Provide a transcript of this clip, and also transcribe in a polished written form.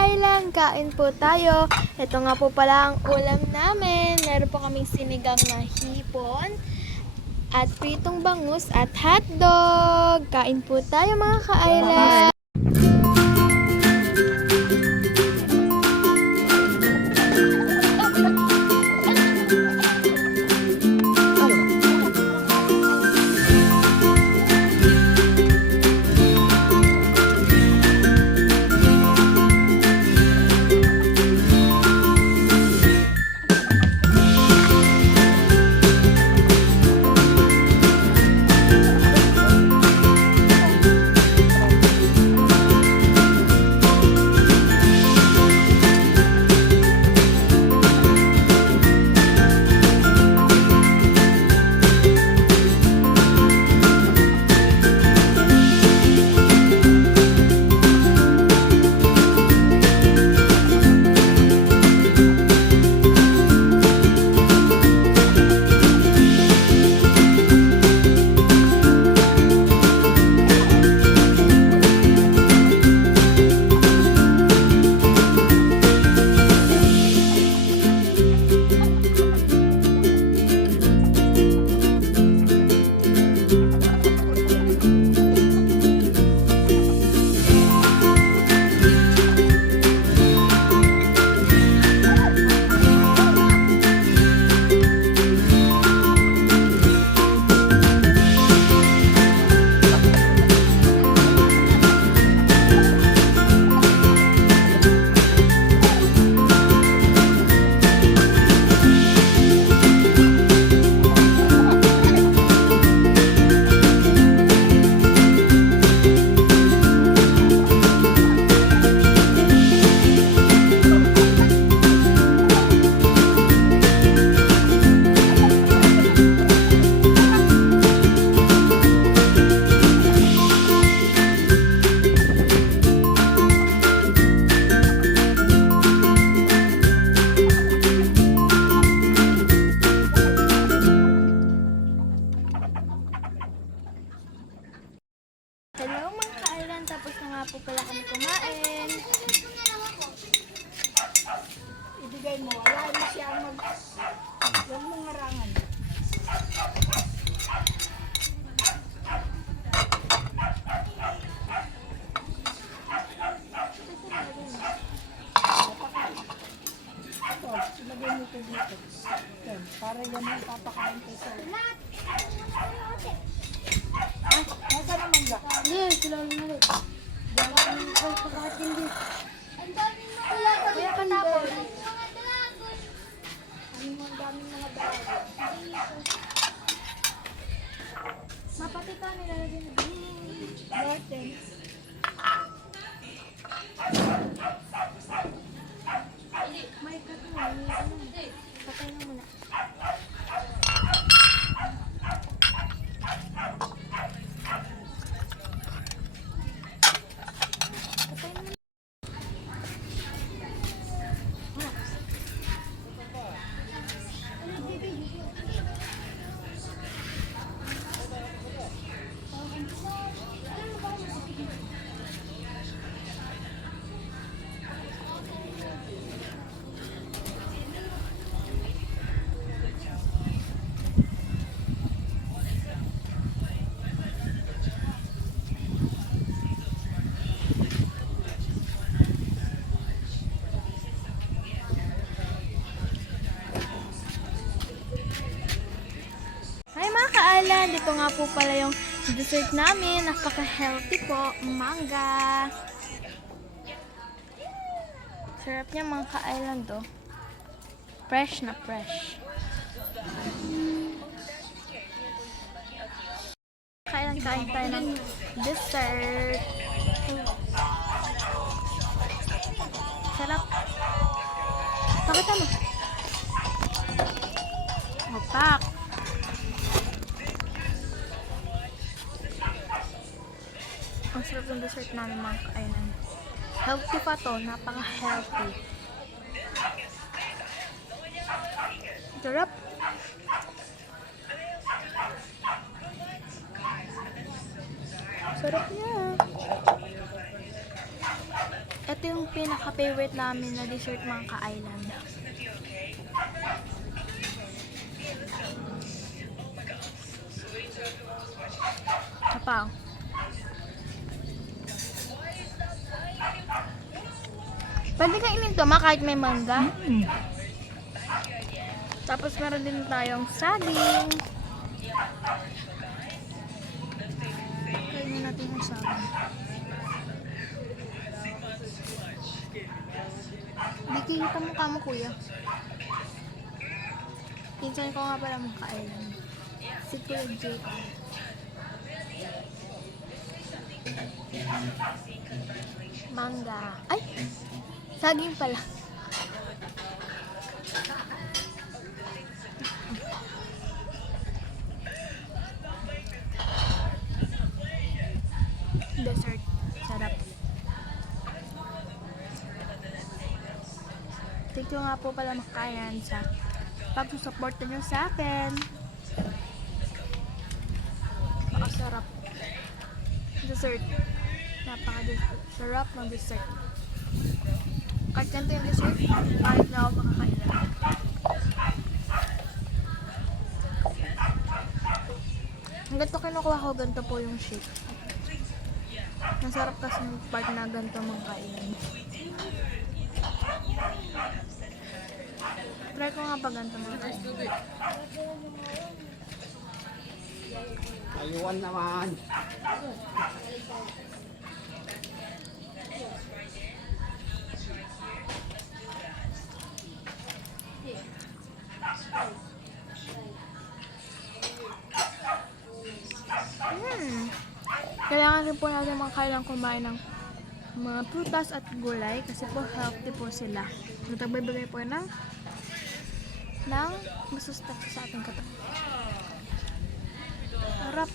ka-island, kain po tayo. Ito nga po pala ang ulam namin. Meron po kaming sinigang na hipon at pritong bangus at hotdog. Kain po tayo mga ka-island. Hello mga ka-island, tapos na nga po pala kami kumain. Ibigay mo, wala mo siyang huwag mong harangan. Ito, ilagay mo ito dito. Ito, para yan ang papakain ko sa nasa naman ba? Hindi, sila na rin. Bakit hindi? Kaya katapos. Ang daming mga dalawa. Mapatita nila na din. Curtains. May katuwa. Patay na muna. Dito nga po pala yung dessert namin. Napaka-healthy po. Manga. Sarap niya mga ka-island oh. Fresh na fresh. Kain tayo ng dessert. Sarap. Pakita mo. Mapak. Ang sarap ng dessert namin mga ka-island. Healthy pa to. Napaka-healthy. Sarap. Sarap niya. Ito yung pinaka-favorite namin na dessert mga ka-island. Kapaw. Pwede kainin to kahit may mangga. Tapos meron din tayong saging. Kainin natin yung saging. Hindi kita mukha mo, kuya. Pinsan ko nga pala mukha island. Si Kuya Jake. Mangga. Ay! Saging pala. Dessert. Sarap. Thank you nga po pala makayan sa pag-suporta nyo sa akin. Napakasarap. Dessert. Napaka-sarap ng dessert. Kahit ganito yung dessert, kahit na ako makakailan. Ang ganito kinukuha ko, ganito po yung shape. Masarap kasi yung part na ganito magkailan. Try ko nga pa ganito magkailan. Ayuan naman. Kailangan rin po natin mga kailang kumain ng mga prutas at gulay kasi po healthy po sila. Natagbibigay po ng masustansya sa ating katawan. Harap.